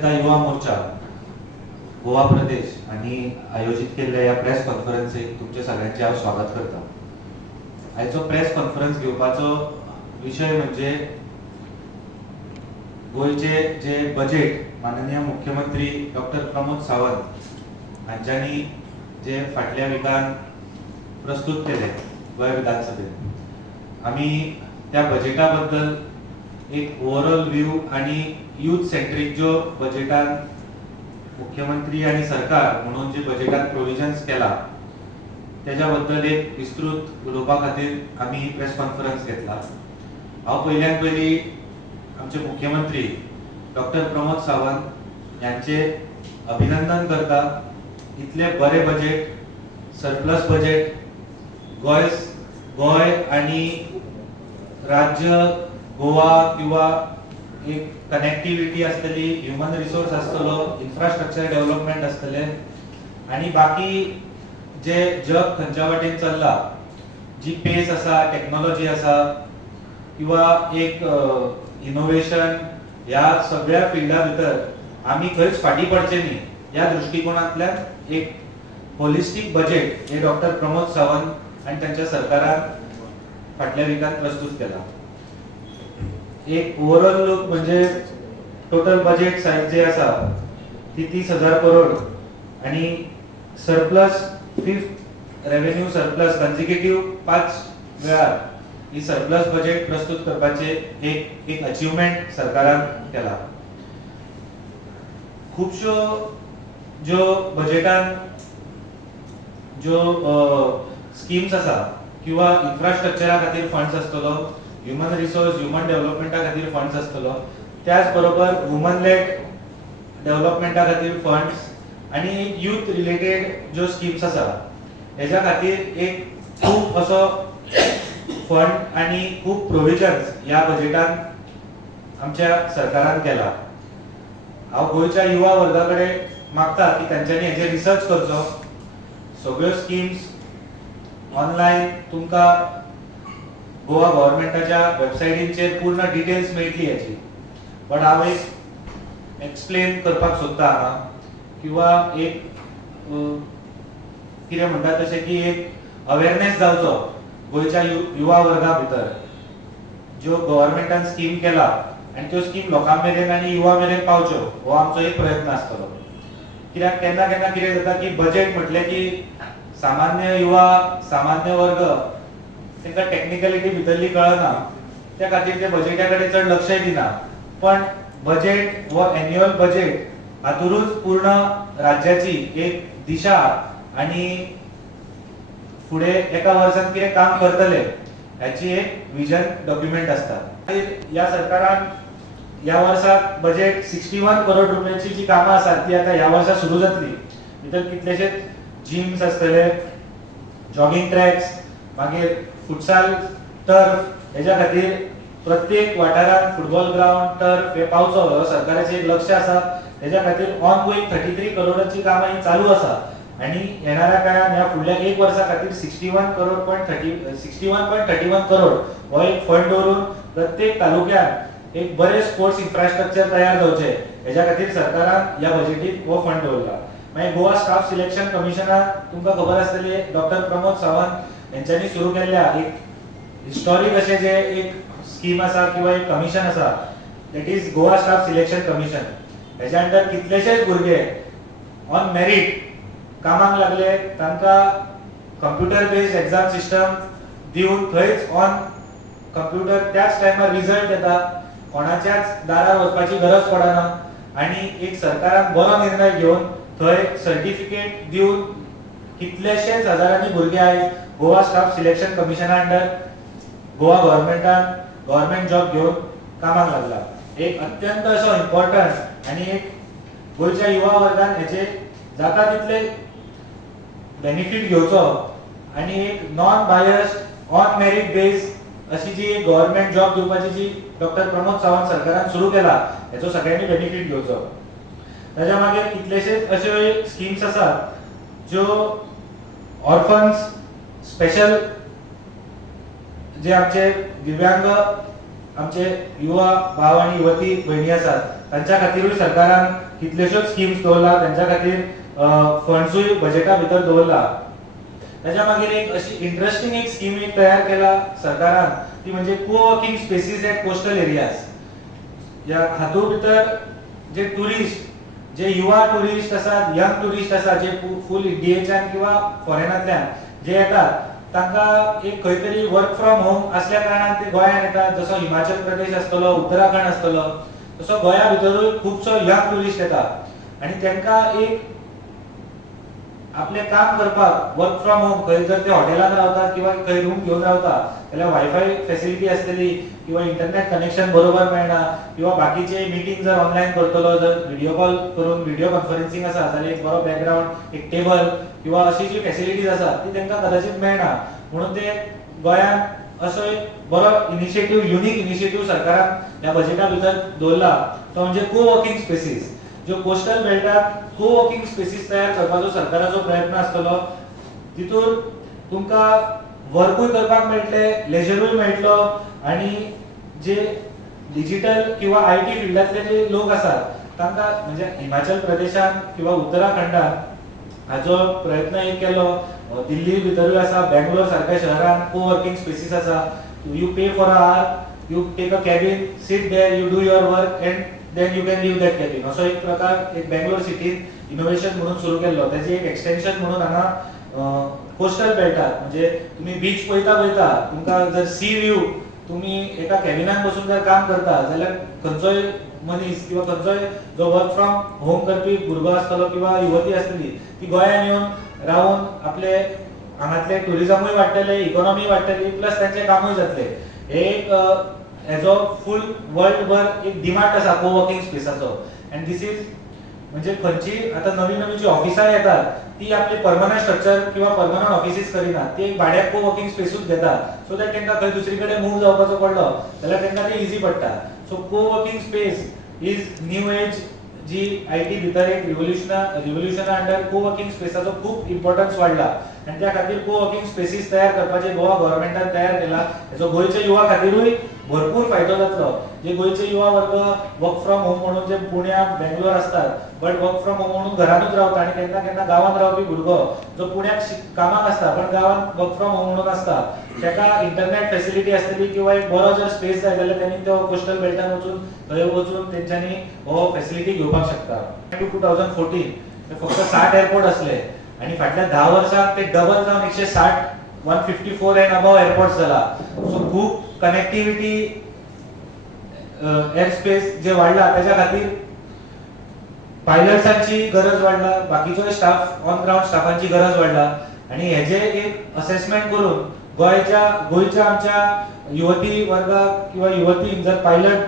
जनता युवा मोर्चा गोवा प्रदेश आणि आयोजित केलेल्या या प्रेस कॉन्फरन्सेक तुमचे सगळ्यांचे हांव स्वागत करता। आयचो प्रेस कॉन्फरन्स घेवपाचो विषय म्हणजे गोयचे जे बजेट माननीय मुख्यमंत्री डॉक्टर प्रमोद सावंत हांच्यांनी जे फाटल्या विकान प्रस्तुत केले गोंय विधानसभेत, आमी त्या बजेटा बद्दल एक ओवरऑल व्यू आणि यूथ सेंट्रीक जो बजेटान मुख्यमंत्री आणि सरकार म्हणून जे बजेटात प्रोविजन्स केला त्याच्या बद्दल एक विस्तृत उलोवपा खातीर आमी ही प्रेस कॉन्फरन्स घेतला। हांव पयल्यान पयली आमचे मुख्यमंत्री डॉक्टर प्रमोद सावंत यांचे अभिनंदन करता। इतले बरे बजेट, सरप्लस बजेट गोय आणि राज्य गोवा किंवा एक कनेक्टिविटी आसतली, ह्युमन रिसोर्स आसतलो, इन्फ्रास्ट्रक्चर डेव्हलपमेंट आसतले आणि बाकी जे जग खंयच्या वाटेन चल्ला, जी पेस आसा, टेक्नॉलॉजी आसा किंवा एक इनोव्हेशन, ह्या सगळ्या फिल्डा भितर आमी खंयच फाटी पडचे न्ही ह्या दृष्टिकोनांतल्यान एक होलिस्टीक बजेट हे डॉक्टर प्रमोद सावंत आणि त्यांच्या सरकारान फाटल्या विकात प्रस्तुत केला। एक ओवरऑल लुक म्हणजे टोटल बजेट साइज जे आसा ती 30,000 करोड आणि सरप्लस फिफ्थ रेव्हेन्यू सरप्लस कन्सिक्युटिव्ह 5 वेळार ही सरप्लस बजेट प्रस्तुत करपाचे एक अचीवमेंट सरकारान केला। खूपशो ज्यो बजेटान ज्यो स्कीम्स आसा किंवा इन्फ्रास्ट्रक्चरा खातीर फंड्स आसतलो, ह्युमन रिसोर्स ह्युमन डेव्हलपमेंटा खातीर फंड्स आसतलो, त्याच बरोबर वुमन लेड डेव्हलपमेंटा खातीर फंड्स आणि यूथ रिलेटेड ज्यो स्कीम्स आसा हेच्या खातीर एक खूप असो फंड आणि खूप प्रोविजन्स ह्या बजेटान आमच्या सरकारान केला। हांव गोयच्या युवा वर्गाकडे मागता की तांच्यांनी हेचेर रिसर्च करचो। सगळ्यो स्कीम्स ऑनलायन तुमकां गोवा गव्हर्नमेंटाच्या वेबसायटीचेर पूर्ण डिटेल्स मेळटली याची, बट हांव एक एक्सप्लेन करपाक सोदता हांगा किंवा एक कितें म्हणटात तशें की एक अवेअरनेस जावचो गोयच्या युवा वर्गा भितर ज्यो गव्हर्नमेंटान स्कीम केला आणि त्यो स्कीम लोकां मेरेन आणि युवा मेरेन पावच्यो हो आमचो एक प्रयत्न आसतलो। कित्याक केन्ना केन्ना कितें जाता की बजेट म्हटलें की सामान्य युवा सामान्य वर्ग तांकां टेक्निकलिटी भितरली कळना, त्या खातीर ते बजेटा कडेन चड लक्षय दिना। पण बजेट वो एन्युअल बजेट हातूंतच पूर्ण राज्याची एक दिशा आणि फुडें एका वर्सान कितें काम करतले ह्याची एक विजन डॉक्युमेंट आसता। ह्या सरकारान ह्या वर्साक बजेट 61 करोड रुपयाची जी कामां आसात ती आता ह्या वर्सा सुरू जातली। भितर कितलेशेच जिम्स आसतले, जॉगिंग ट्रॅक्स, मागीर फुटसाल टर्फ हेच्या खातीर प्रत्येक वाठारात फुटबॉल ग्राउंड टर्फ हे पावचो हो सरकाराचें एक लक्ष आसा। हेच्या खातीर ऑनगोईंग 33 करोडाची कामां ही चालू आसा आणि येणाऱ्या काळात ह्या फुडल्या एक वर्सा खातीर 61.31 करोड हो एक फंड दवरून प्रत्येक तालुक्यात एक बरे स्पोर्ट्स इन्फ्रास्ट्रक्चर तयार जावचे हेच्या खातीर सरकारान ह्या बजेटीत हो फंड दवरला। मागीर गोवा स्टाफ सिलेक्शन कमिशनार तुमकां खबर आसतली डॉक्टर प्रमोद सावंत यांच्यानी सुरू केल्ल्या एक हिस्टॉरिक अशें जे एक स्कीम आसा किंवा एक कमिशन आसा that is Goa staff selection commission. हेच्या अंडर कितलेशेच भुरगे ऑन मेरिट कामाक लागले, तांकां कंप्युटर बेस्ड एग्जाम सिस्टम दिवन थंयच ऑन कंप्युटर त्याच टायमार रिजल्ट येता, कोणाच्याच दारार वचपाची गरज पडना आणि एक सरकारान बरो निर्णय घेवन थंय सर्टिफिकेट दिवन कितलेशेच हजारांनी भुरगे आयज गोवा स्टाफ सिलेक्शन कमिशना अंडर गोवा गव्हर्नमेंट जॉब घेवन कामाक लागला। एक अत्यंत असो इम्पॉर्टंट आणि एक गोयच्या युवा वर्गान हेचे जाता तितले बेनिफिट घेवचो आणि एक non biased on merit based अशी जी एक गव्हर्नमेंट जॉब दिवपाची जी डॉक्टर प्रमोद सावंत सरकारान सुरू केला हेचो सगळ्यांनी बेनिफिट घेवचो। ताच्या मागीर कितलेशेच अशे स्कीम्स आसात ज्यो ऑर्फन्स स्पेशल जे आमचे दिव्यांग आमचे युवा भाव आणि युवती भयणी आसात तांच्या खातीरूय सरकारान कितल्योश्योच स्किम्स दवरला त्यांच्या खातीर फंड्सूय बजेटा भितर दवरला. त्याच्या मागीर एक अशी इंटरेस्टिंग एक स्कीम एक तयार केला सरकारान, ती म्हणजे coworking spaces at coastal areas. या हातूंत भितर जे टुरिस्ट, जे युवा टुरिस्ट आसात, यंग टुरिस्ट आसात, जे फूल इंडियेच्यान किंवा फॉरेनांतल्यान जे येतात, तांकां एक खंय तरी वर्क फ्रॉम होम असल्या कारणान ते गोंयांत येतात. जसो हिमाचल प्रदेश आसतलो, उत्तराखंड आसतलो, तसो गोंया भितरूय खुबसो यंग टुरिस्ट येतात आनी तांकां एक आपले काम करपाक वर्क फ्रॉम होम, खंय जर ते हॉटेलांत रावतात किंवा खंय रूम घेवन रावतात जाल्यार वायफाय फॅसिलिटी आसतली किंवा इंटरनेट कनेक्शन बरोबर मेळना किंवा बाकीचे मिटींग जर ऑनलायन करतलो, जर व्हिडिओ कॉल करून व्हिडिओ कॉन्फरन्सिंग आसा जाल्यार एक बरो बॅकग्राउंड, एक टेबल किंवा अशी जी फॅसिलिटीज आसा ती तांकां कदाचित मेळना. म्हणून ते गोंयांत असो एक बरो इनिशिएटीव, युनिक इनिशिएटीव सरकारान ह्या बजेटा भितर दवरला, तो म्हणजे कोवर्किंग स्पेसीस. ज्यो कोस्टल बेल्टात कोवर्किंग स्पेसीस तयार करपाचो सरकाराचो प्रयत्न आसतलो. तितून तुमकां वर्कूय करपाक मेळटले, लेजरूय मेळटलो आनी जे डिजिटल किंवा आयटी फिल्डांतले जे लोक आसात तांकां, म्हणजे हिमाचल प्रदेशान किंवा उत्तराखंडान हाचो प्रयत्न एक केलो. दिल्ली भितरूय आसा, बेंगलोर सारक्या शहरान कोवर्किंग स्पेसीस आसा. You pay for a hour, you take a cabin, sit there, you do your work and then you can leave that cabin. असो एक प्रकार एक बेंगलोर सिटीन इनोव्हेशन म्हणून सुरू केल्लो. त्याचे एक एक्सटेन्शन म्हणून हांगा कोस्टल बेल्टात, म्हणजे तुम्ही बीच पळयता तुमकां जर सी व्यू, तुम्ही एका कॅबिनान बसून जर काम करता जाल्यार खंयचोय मनीस किंवा खंयचोय जो वर्क फ्रॉम होम करपी भुरगो आसतलो किंवा युवती आसतली ती गोंयांत येवन रावून आपले हांगातले टुरिजमूय वाडटले, इकॉनॉमी वाडटली, प्लस तांचें कामूय जातलें. हे एक हेजो फूल वर्ल्डभर एक डिमांड आसा कोवर्किंग स्पेसाचो. एंड दिस इज, म्हणजे खंयची आतां नवी नवी जी ऑफिसां येतात ती आपले परमनंट स्ट्रक्चर किंवा परमनंट ऑफिसीस करिना, ती एक भाड्याक कोवर्किंग स्पेसूच घेता, सो दॅट तांकां खंय दुसरे कडेन मूव जावपाचो पडलो जाल्यार तांकां ते इजी पडटा. So coworking space is new age जी आयटी भितर एक रिव्होल्युशना अंडर कोवर्किंग स्पेसाचो खूब इम्पॉर्टन्स वाडला आनी त्या खातीर कोवर्किंग स्पेसीस तयार करपाचे गोवा गव्हर्नमेंटान तयार केला. हेचो गोंयच्या युवा खातीरूय भरपूर फायदो जातलो. जे गोंयचे युवा वर्ग वर्क फ्रॉम होम म्हणून जे पुण्या, बेंगलोर आसतात, बट वर्क फ्रॉम होम म्हणून घरानूच रावता आनी केन्ना केन्ना गांवांत रावपी भुरगो जो पुण्याक कामाक आसता पण गांवांत वर्क फ्रॉम होम म्हणून आसता, ताका इंटरनेट फॅसिलिटी आसतली किंवा एक बरो जर स्पेस जाय जाल्यार तांणी तो कोस्टल बेल्टान वचून थंय वचून तेंच्यांनी हो फॅसिलिटी घेवपाक शकता. 2014 फक्त 60 एअरपोर्ट असले आणि फाटल्या 10 वर्सांत ते डबल जावन 160, 154 एंड अबव एअरपोर्ट्स जाला. सो खूब कनेक्टिविटी, एअर स्पेस जे वाढला त्याच्या खातीर पायलट्सांची गरज वाढला, बाकीचो स्टाफ, ऑन ग्राउंड स्टाफांची गरज वाढला आणि हेजे एक असेसमेंट करून गोंयच्या आमच्या युवती वर्गाक किंवा युवतींक जर पायलट,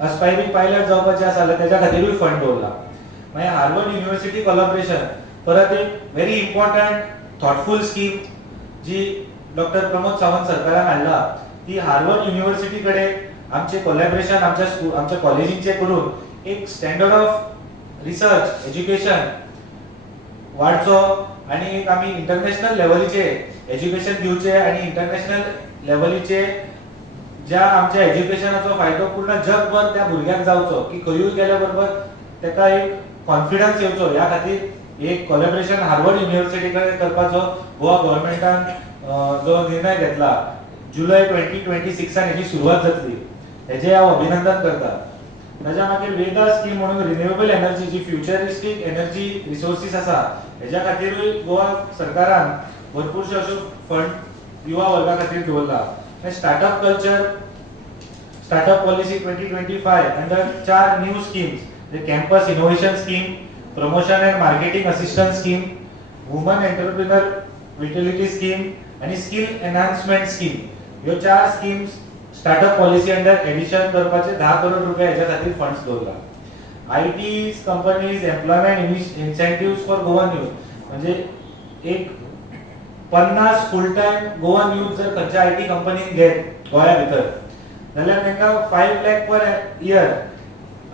अस्पायरिंग पायलट जावपाचे आसा जाल्यार त्याच्या खातीरूय फंड दवरला. मागीर हार्वर्ड युनिव्हर्सिटी कोलॅबोरेशन, परत एक व्हेरी इम्पॉर्टंट थॉटफुल स्कीम जी डॉक्टर प्रमोद सावंत सरकारान हाडला. ती हार्वर्ड युनिव्हर्सिटी कडेन आमचे कोलॅबोरेशन आमच्या कॉलेजींचे करून एक स्टँडर्ड ऑफ रिसर्च एज्युकेशन वाडचो आणि एक आमी इंटरनॅशनल लेवलीचे एज्युकेशन दिवचे आणि इंटरनॅशनल लेवलीचे ज्या आमच्या एज्युकेशनाचो फायदो पूर्ण जगभर त्या भुरग्याक जावचो की खंयूय गेल्या बरोबर ताका एक कॉन्फिडन्स येवचो. ह्या खातीर एक कोलॅबोरेशन हार्वर्ड युनिव्हर्सिटी कडेन करपाचो गोवा गव्हर्नमेंटान जो निर्णय घेतला. जुलय 2026 हेची सुरवात जातली. हेजे हांव अभिनंदन करता. ताच्या मागीर वेगा स्कीम म्हणून रिन्युएबल एनर्जी, जी फ्युचरिस्टीक एनर्जी रिसोर्सीस आसा हेच्या खातीरूय गोवा सरकारान भरपूरशे अशे फंड युवा वर्गा खातीर दवरला. Startup culture, startup policy 2025 under 4 new schemes, campus innovation scheme, promotion and marketing assistance scheme, woman entrepreneur vitality scheme आणि स्किल एनहान्समेंट स्कीम. ह्यो 4 schemes startup policy under addition करपाचे 10 करोड रुपया हेच्या खातीर फंड्स दवरला. IT companies employment incentives for Goan youth, म्हणजे एक 50 फुल time Goan youth जर खंयच्या आयटी कंपनीन घेत गोंया भितर जाल्यार तांकां 5 लाख पर इयर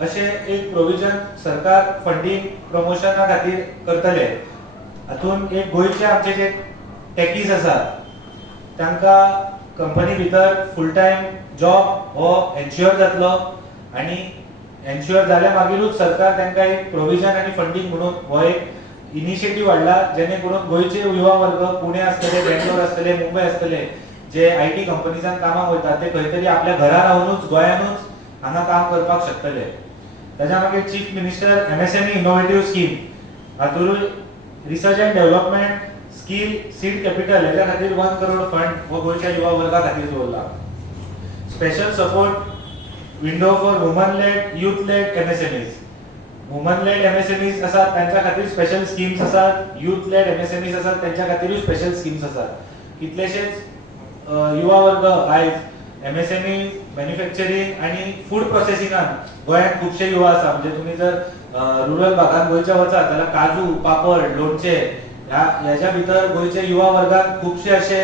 अशें एक प्रोविजन सरकार फंडिंग प्रमोशना खातीर करतले. हातूंत एक गोंयचे आमचे जे टॅकीज आसात तांकां कंपनी भितर फुल टाइम जॉब हो एन्श्योर जातलो आणि एन्श्युअर जाल्या मागीरूच सरकार तांकां एक प्रोविजन आनी फंडींग म्हणून हो एक इनिशिएटीव हाडला, जेणे करून गोंयचे युवा वर्ग पुणे आसतले, बेंगलोर आसतले, मुंबय आसतले, जे IT कंपनीजान कामाक वयतात ते खंय तरी आपल्या घरा रावनूच गोंयानूच हांगा काम करपाक शकतले. ताच्या मागीर chief minister MSME innovative scheme, हातूंत research and development, skill, seed capital हेच्या खातीर 1 करोड फंड हो गोंयच्या युवा वर्गा खातीर दवरला. Special support window for woman led, youth led MSMEs. Woman led MSMEs आसात तांच्या खातीर स्पेशल स्कीम्स आसात, यूथ लेड MSMEs आसात तांच्या खातीरूय स्पेशल स्कीम्स आसात. कितलेशेच युवा वर्ग आयज MSME, मॅन्युफॅक्चरिंग आनी फूड प्रोसेसिंगान गोंयांत खुबशे युवा आसा. म्हणजे तुमी जर रुरल भागांत गोंयच्या वचात जाल्यार काजू, पापड, लोणचे ह्याच्या भितर गोंयचे युवा वर्गाक खुबशे अशे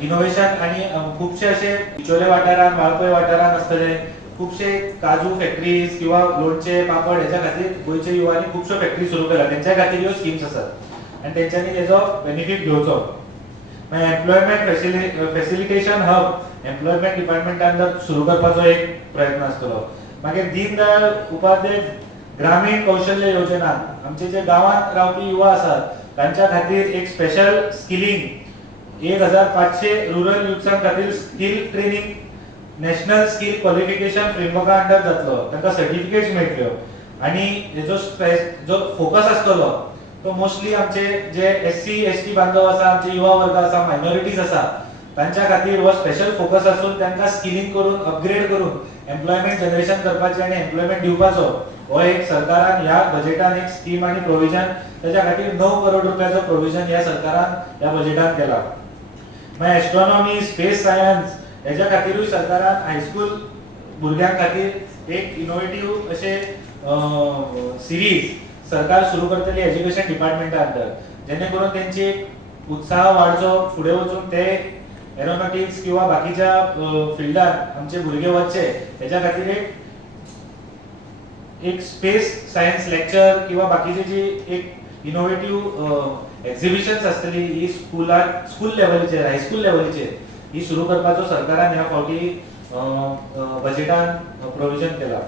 इनोव्हेशन आनी खुबशे अशे बिचोले वाठारांत, वाळपय वाठारांत आसतले खुबशे काजू फॅक्टरीज किंवा लोणचे, पापड हेच्या खातीर गोंयच्या युवांनी खुबश्यो फॅक्टरी सुरू केल्या. तेंच्या खातीर ह्यो स्कीम्स आसात आनी तेंच्यांनी तेजो बेनिफीट घेवचो. मागीर एम्प्लॉयमेंट फॅसिलिटेशन हब एम्प्लॉयमेंट डिपार्टमेंटान जर सुरू करपाचो एक प्रयत्न आसतलो. मागीर दीन दयाळ उपाध्याय ग्रामीण कौशल्य योजना, आमचे जे गांवांत रावपी युवा आसात तांच्या खातीर एक स्पेशल स्किलिंग 1500 रुरल युथ्सां खातीर skill training national skill qualification फ्रेमवर्का अंडर जातलो. तांकां सर्टिफिकेट्स मेळटल्यो आनी हेजो जो फोकस आसतलो तो मोस्टली आमचे जे SC ST बांधव आसा, आमचे युवा वर्ग आसा, मायनॉरिटीज आसा तांच्या खातीर हो स्पेशल फोकस आसून तांकां स्किलिंग करून अपग्रेड करून एम्प्लॉयमेंट जनरेशन करपाचें आनी एम्प्लॉयमेंट दिवपाचो हो एक सरकारान ह्या बजेटान एक स्कीम आनी प्रोविजन ताच्या खातीर 9 करोड रुपयाचो प्रोविजन ह्या सरकारान ह्या बजेटान केला. मागीर एस्ट्रॉनॉमी, स्पेस सायन्स हेच्या खातीरूय सरकारान हायस्कूल भुरग्यां खातीर एक इनोव्हेटिव्ह अशे सिरीज सरकार सुरू करतली एज्युकेशन डिपार्टमेंटा अंडर, जेणे करून तेंची उत्साह वाडचो, फुडें वचून ते एरोनॉटिक्स किंवा बाकीच्या फिल्डात आमचे भुरगे वचचे हेच्या खातीर एक स्पेस सायन्स लेक्चर किंवा बाकीची जी एक इनोव्हेटिव्ह एक्झिबिशन्स आसतली ही स्कूल लेवलीचेर, हायस्कूल लेवलीचेर ही सुरू करपाचो सरकारान ह्या फावटी बजेटान प्रोविजन केला.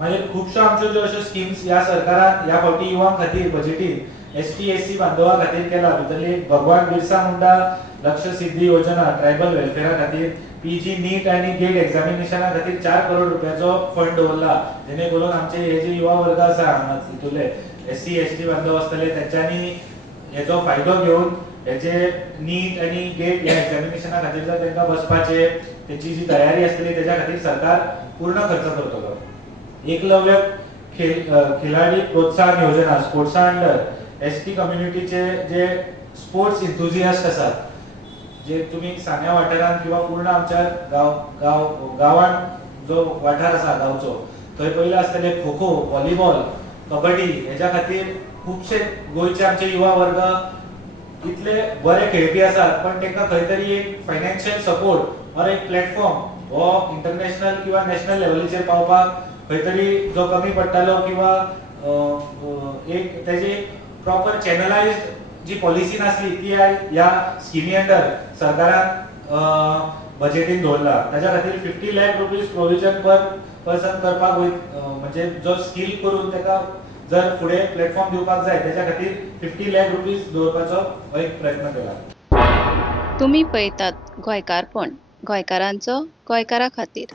मागीर खुबश्यो आमच्यो ज्यो अश्यो स्कीम्स ह्या सरकारान ह्या फावटी युवां खातीर बजेटीन ST SC बांधवां खातीर केला. भितरली भगवान बिरसा मुंडा लक्ष्य सिद्धी योजना ट्रायबल वेलफेअरा खातीर, PG नीट आनी गेट एग्जामिनेशना खातीर 4 करोड रुपयाचो फंड दवरला, जेणे करून आमचे हे जे युवा वर्ग आसा हितूले SC ST बांधव आसतले तेंच्यांनी हेजो फायदो घेवन हेचे नीट आनी गेट ह्या एग्जामिनेशना खातीर जर तांकां बसपाचे तेची जी तयारी आसतली तेच्या खातीर सरकार पूर्ण खर्च करतलो. एकलव्य खिलाडी प्रोत्साहन योजना स्पोर्ट्सा अंडर ST कम्युनिटीचे जे स्पोर्ट्स इन्थुजियास्ट आसात, जे तुम्ही सान्या वाठारांत किंवा पूर्ण आमच्या गांवांत जो वाठार आसा गांवचो थंय पयले आसतले खो खो, व्हॉलीबॉल, कबड्डी हेच्या खातीर खुबशे गोंयचे आमचे युवा वर्ग इतले बरे खेळपी आसात, पण तांकां खंय तरी एक फायनान्शियल सपोर्ट ऑर एक प्लॅटफॉर्म हो इंटरनॅशनल किंवा नॅशनल लेवलीचेर पावपाक खंय तरी जो कमी पडटालो किंवा एक तेजी प्रॉपर चॅनलायज्ड जी पॉलिसी नासली ती ह्या स्किमी अंडर सरकारान बजेटीन दवरला. ताच्या खातीर 50 लाख रुपीज प्रोविजन पर पर्सन करपाक म्हणजे जो स्किल करून ताका जर फुडें प्लॅटफॉर्म दिवपाक जाय त्याच्या खातीर 50 लाख रुपीज दवरपाचो एक प्रयत्न केला. तुम्ही पळयतात गोंयकारपण, गोंयकारांचो गोंयकारा खातीर.